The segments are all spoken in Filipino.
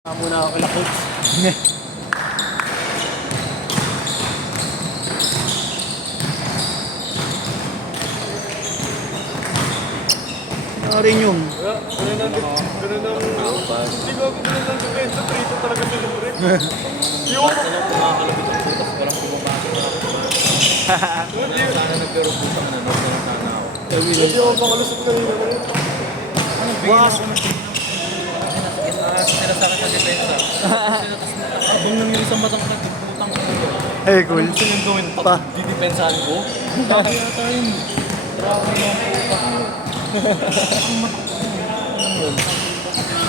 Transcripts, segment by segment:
Muna ako kila coach. Ano rin yung? Ganun ang hindi ko ako ganun ang depensa. Prito talaga sinumbre. Yung Kumakalabit ang putas, walang pumapasok na ako. Sana nagkarupusan na sana ako. hindi ako makalusot kanina. Was! Sila sa akin sa depensa. Abang nang yung isang matang nagputang ko. Hey, cool. Ano gusto niyong gawin? Pa. Didepensahan ko? Kaya yata yun. Trauma yung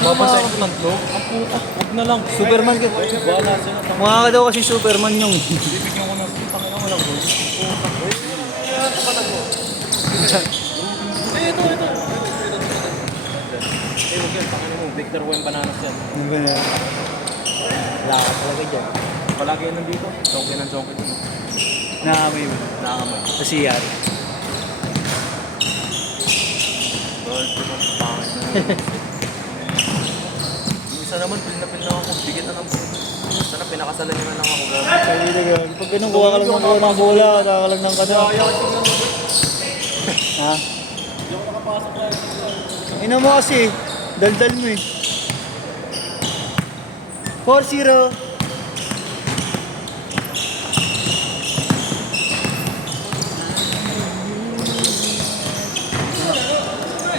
Babantayin ko tatlo? Ang puta, huwag na lang. Superman ka. Bahala sila. Mukha ka daw kasi Superman yung. Bibigyan ko ng putang na walang goal. Ito. Huwag yan, tangan mo. Victor Juan Bananas yan. Lakas talaga dyan. Palagi yan nandito. Chonky ng chonky. Naamoy mo. Nakakamay. Sa CR. Lord, pangit na naman. Yung isa naman, pil na ako. Bigyan na ng puto. Sana pinakasalan nyo na lang ako. Sabi na gano'n. Pag ganun, kuha ka lang ng bola. Kuha ka lang ng kano. Ha? Ina mo kasi. Daldal mo eh. 4-0.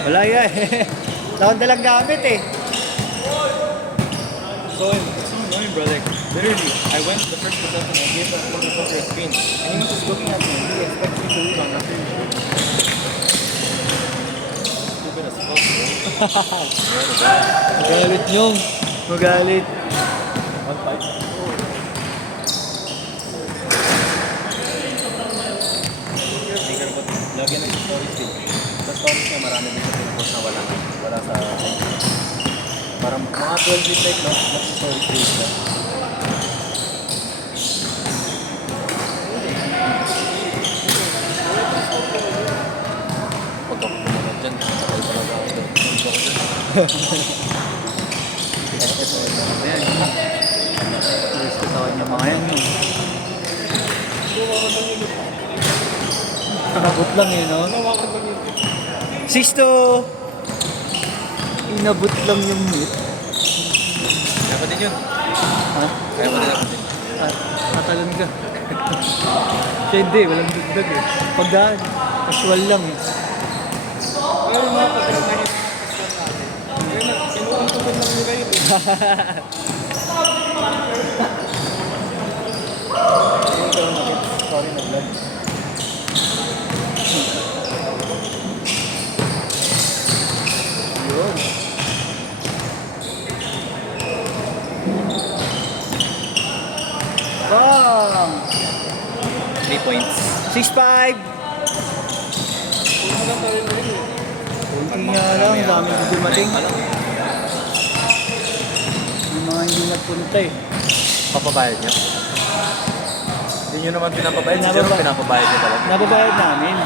Wala yan eh. Takot na lang gamit eh. So, it's so annoying, bro. Like, literally, I went the first possession and gave that motherfucker a screen. And he was just looking at me and he expects me to rebound after he shoots. Stupid as fuck, bro. Magalit yung. Magalit. One fight. Hindi ka naman, lagi na sa stories din. Sa stories niya, marami din sa pinupost na wala sa parang mga 12 feet like, no? Not sa stories page lang. Huwag ako pumunod dyan. Sakal talaga ako dyan. Hindi ako dyan. Ayan. Ayos ko sa kanya mga yan. Inabot lang yun, no? Sisto! Inabot lang yung meat. Kaya pa din yun. Ha? Kaya pa din ako din. Tatalon ka. Siya hindi, walang dugdag eh. Pagdaan, casual lang eh. Pero mga pagkakas na hit. Kinuha ko lang yung kayo. Sorry na vlog. Yun. Bang! 3 points. 6-5! Kunti nga lang, dami ko dumating. Yung mga hindi nagpunta eh. Papabayad niya? Hindi nyo naman pinapabayad. Si Jerome pinapabayad niya talaga. Nababayad namin.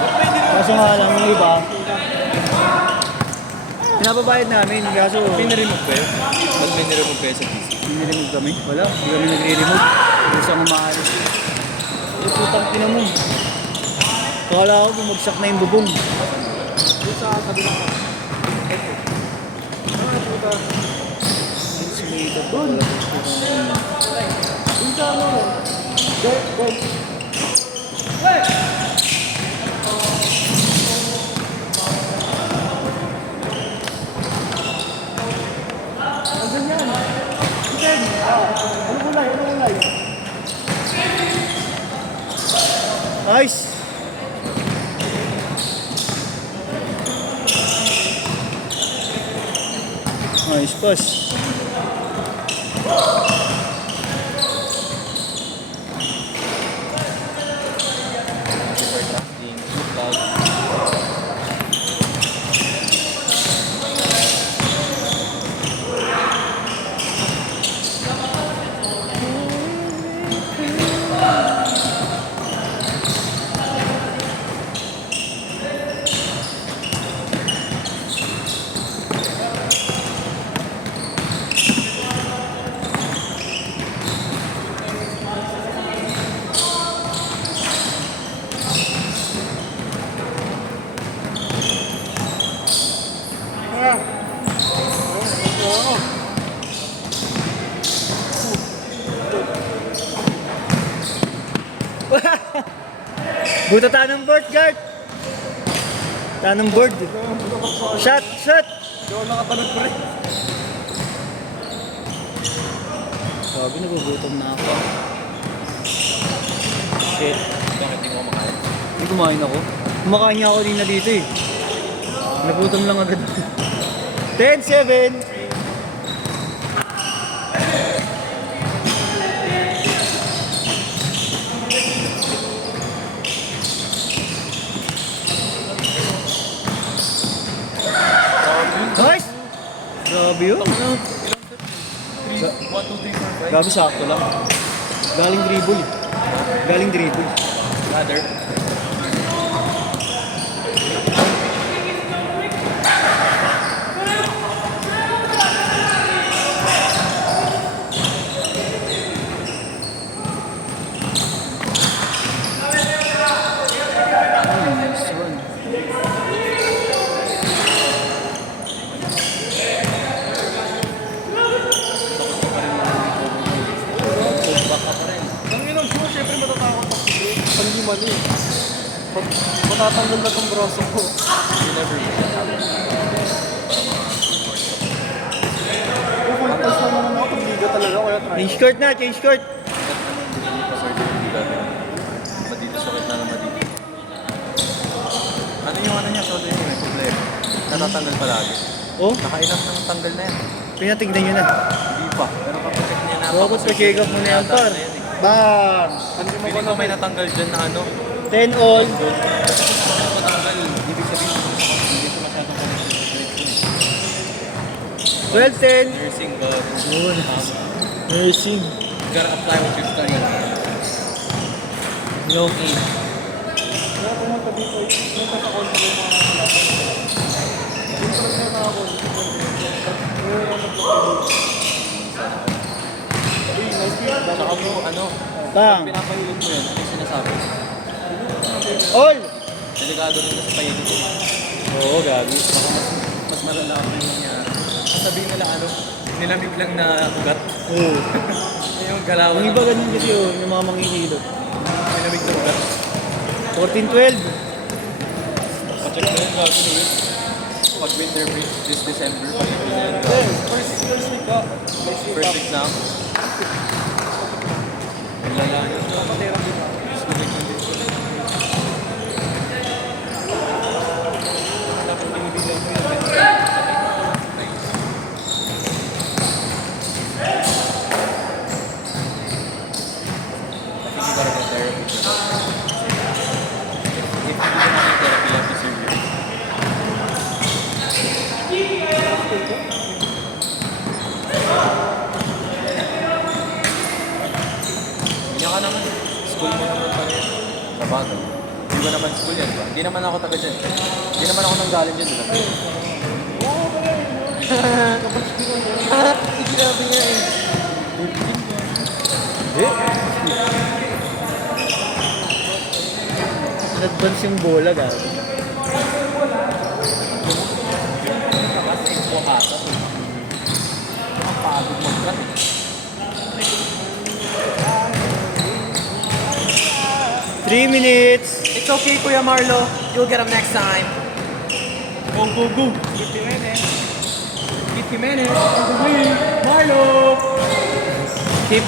Kaso nga lang yung iba. Pinababayad namin, kaso May na-remove kayo? Ba't may na-remove kayo sa PC? hindi kami. Wala, hindi kami nagre-remove. Gusto akong maalis. Yung putang ina mo. Kala ko bumagsak na yung bubong. Yung sa kabilang ka. Puta. Insulated pa wala. Yung sa ano. Go. Andun yan. Chicken. Ano kulay? Nice! Nice pass. Super casting, shootout. Buta tanong board, guard. Tanong board. Shot, shot. Hindi ako nakatalog pre. Sabi, nagugutom na ako. Shit. Bakit di mo makain? Hindi kumain ako. Kumakain niya ako din na dito eh. Nagutom lang agad. 10-7. Nice! Grabe yun. 1, 2, 3, 4, 5. Grabe, sakto lang. Galing dribble eh. Galing dribble. Ladder. Nice one. Ang inang show, syempre matatakot ako. Pag hindi mali. Pag matatanggal na tong braso ko. You never make that happen. Kung full press naman ako, pagliga talaga, kaya try. Change court na, change court. Hindi pa sir, hindi dati. Madito, sakit na naman dito. Ano yung ano niya, soda niya, may problema. Natatanggal palagi. Oh, Nakailang ng tanggal na yan. pinatignan nyo na. Hindi pa. Pero kapag check niya na Dapat pa-check up mo na yan, par. eh. Bang! Feeling ko may natanggal dyan na ano. 10 all. Natanggal. Ibig sabihin, hindi ko masyadong connected. 12-10. Nursing, but Yun. Nursing. you gotta apply what you're studying. No key. Kaya pumunta dito, pumunta sa kontra yung mga kalapit. Yung talaga na ako. Tsaka bro, ano, Bang! pinapahilot mo yan, ano yung sinasabi? All! Delikado rin kasi pahilot mo. Oo, gabi. Baka mas malala ang nangyayari. Sabihin nila ano, nilamig lang na ugat. Oo. Yung galawan. Yung iba ganyan kasi yun, yung mga manghihilot. Nilamig na ugat. 14-12. Pacheck na yun, gago na yun. Pag winter break this December, pacheck na yun. First week ka. First week na. Lala yun. Kapatera dito. Dapat binibigyan mo yun. Hindi para ng therapy. If hindi ka namin therapy, you have to surgery. Ganyan ka naman. School mo naman pa rin. Sabagay. Hindi ba naman school yan ba? Hindi naman ako taga dyan. Hindi naman ako nanggaling dyan. Diba? Grabe nga eh. Nag-advance yung bola, gabi. Kasi buhasa. Nakapagod mag-cut eh. 3 minutes. It's okay, Kuya Marlo. You'll get him next time. Go, go, go. Keep Jimenez. Marlo! Keep.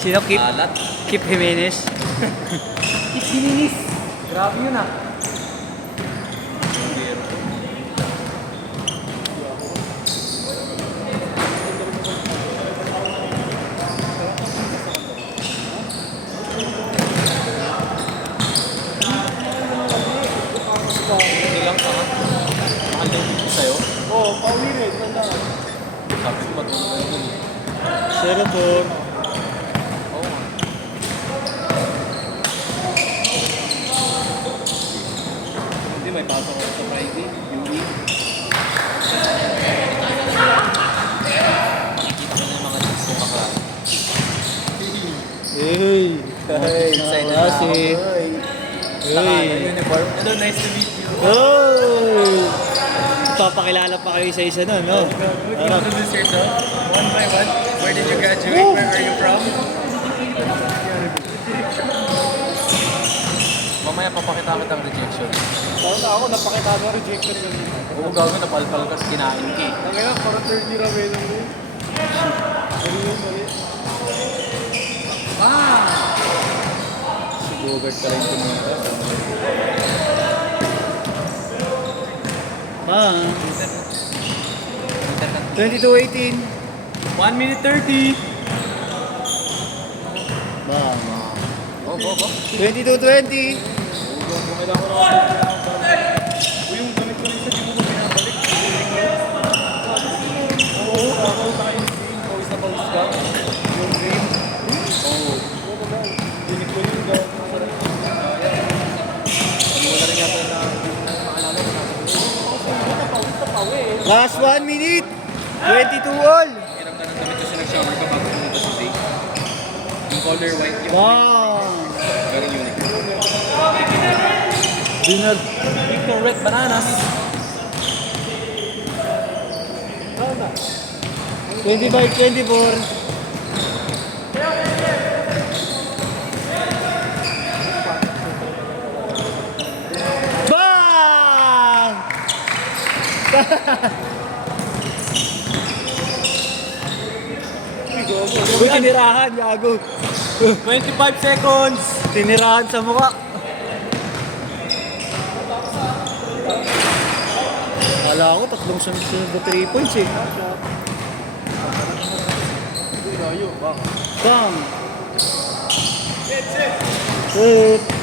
Sino keep? Alat. Keep Jimenez. Keep Jimenez. Grabe yun ah. Hindi lang ka ha. Mahal na yung bigay sa'yo. Oo, pauwi rin. Tanda ka. Sabi ko matulog na yun. 0-4. Oo nga. Hindi, may pasok ako sa Friday. UE. Nakikita ko na yung mga chicks ko makain. Hey. Hey. Excited na Kasi. Naka-uniform. Hello, nice to meet you. Oh! Papakilala pa kayo isa-isa nun, no? Would you introduce yourself one by one? Where did you graduate? Where are you from? Mamaya papakita kita ang rejection. Parang ako, napakita mo rejection yun. Oo, gawin, napalpal ka, kinain ka eh. Tangina, parang 30 ramen lang din. Mali. Si Bogart ka rin tumira. Bang. 22-18. 1 minute 30. Bang. Go. 22-20. Bumila ko na. Uy, yung gamit ko rin sa di mo ko pinabalik. Oo, ako tayo. Pawis na pawis ka. Yung green. Oo. Dinig ko yung gawin. Wala rin yata na maalala ko na. Last 1 minute. 22 all. Hirap na ng damit kasi nag-shower ka bago pumunta si Zay. Yung color white yung Bang. very unique. Dinag. Victor Red Bananas. 25-24. Bang! Uy, tinirahan, gago. 25 seconds. Tinirahan sa mukha. Kala ko, tatlong sunod na 3 points eh. Bang! Set!